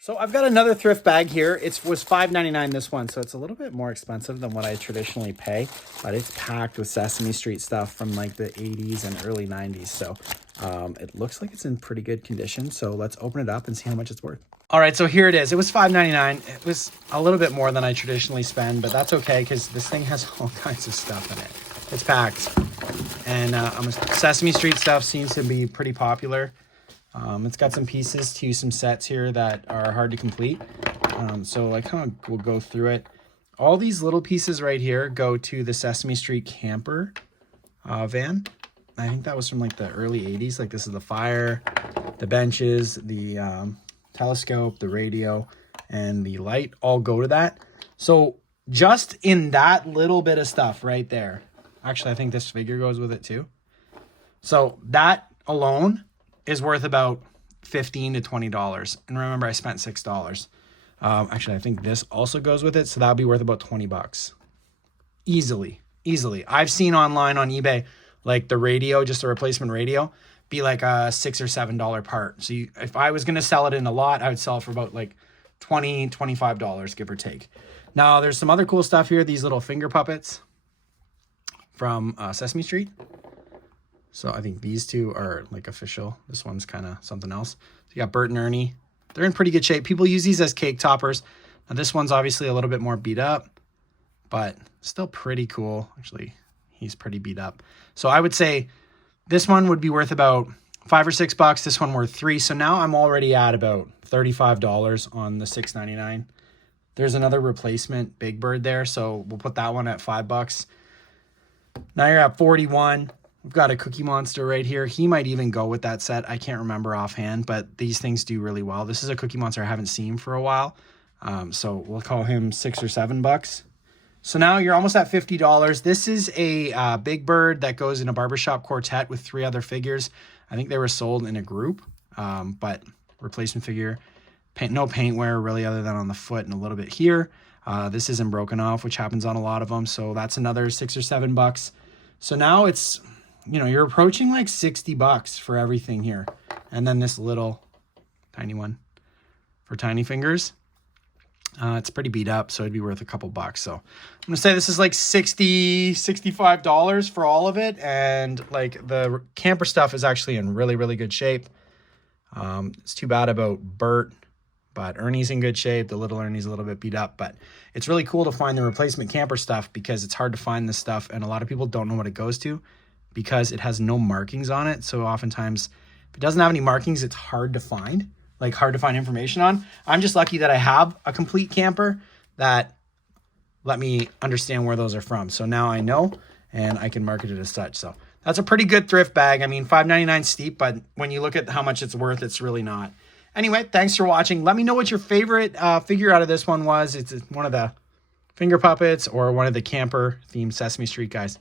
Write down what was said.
So I've got another thrift bag here. It was $5.99 this one, so it's a little bit more expensive than what I traditionally pay, but it's packed with Sesame Street stuff from like the 80s and early 90s. So it looks like it's in pretty good condition. So let's open it up and see how much it's worth. All right, so here it is. It was $5.99. It was a little bit more than I traditionally spend, but that's okay because this thing has all kinds of stuff in it. It's packed. And Sesame Street stuff seems to be pretty popular. It's got some pieces to some sets here that are hard to complete. So I kind of will go through it. All these little pieces right here go to the Sesame Street camper van. I think that was from like the early 80s. Like this is the fire, the benches, the telescope, the radio, and the light all go to that. So just in that little bit of stuff right there, actually I think this figure goes with it too. So that alone is worth about $15 to $20. And remember, I spent $6. Actually, I think this also goes with it. So that'll be worth about $20. Easily. I've seen online on eBay, like the radio, just a replacement radio, be like a $6 or $7 part. So if I was going to sell it in a lot, I would sell it for about like $20, $25, give or take. Now, there's some other cool stuff here. These little finger puppets from Sesame Street. So I think these two are like official. This one's kind of something else. So you got Bert and Ernie. They're in pretty good shape. People use these as cake toppers. Now this one's obviously a little bit more beat up, but still pretty cool. Actually, he's pretty beat up. So I would say this one would be worth about $5 or $6. This one worth $3. So now I'm already at about $35 on the $6.99. There's another replacement Big Bird there. So we'll put that one at $5. Now you're at $41. We've got a Cookie Monster right here. He might even go with that set. I can't remember offhand, but these things do really well. This is a Cookie Monster I haven't seen for a while. So we'll call him $6 or $7. So now you're almost at $50. This is a Big Bird that goes in a barbershop quartet with 3 other figures. I think they were sold in a group, but replacement figure. No paint wear really other than on the foot and a little bit here. This isn't broken off, which happens on a lot of them. So that's another $6 or $7. So now it's, you know, you're approaching like $60 for everything here. And then this little tiny one for tiny fingers. It's pretty beat up, so it'd be worth a couple bucks. So I'm going to say this is like $60, $65 for all of it. And like the camper stuff is actually in really, really good shape. It's too bad about Bert, but Ernie's in good shape. The little Ernie's a little bit beat up, but it's really cool to find the replacement camper stuff because it's hard to find this stuff. And a lot of people don't know what it goes to because it has no markings on it. So oftentimes if it doesn't have any markings, it's hard to find, like hard to find information on. I'm just lucky that I have a complete camper that let me understand where those are from. So now I know and I can market it as such. So that's a pretty good thrift bag. I mean, $5.99 steep, but when you look at how much it's worth, it's really not. Anyway, thanks for watching. Let me know what your favorite figure out of this one was. It's one of the finger puppets or one of the camper themed Sesame Street guys.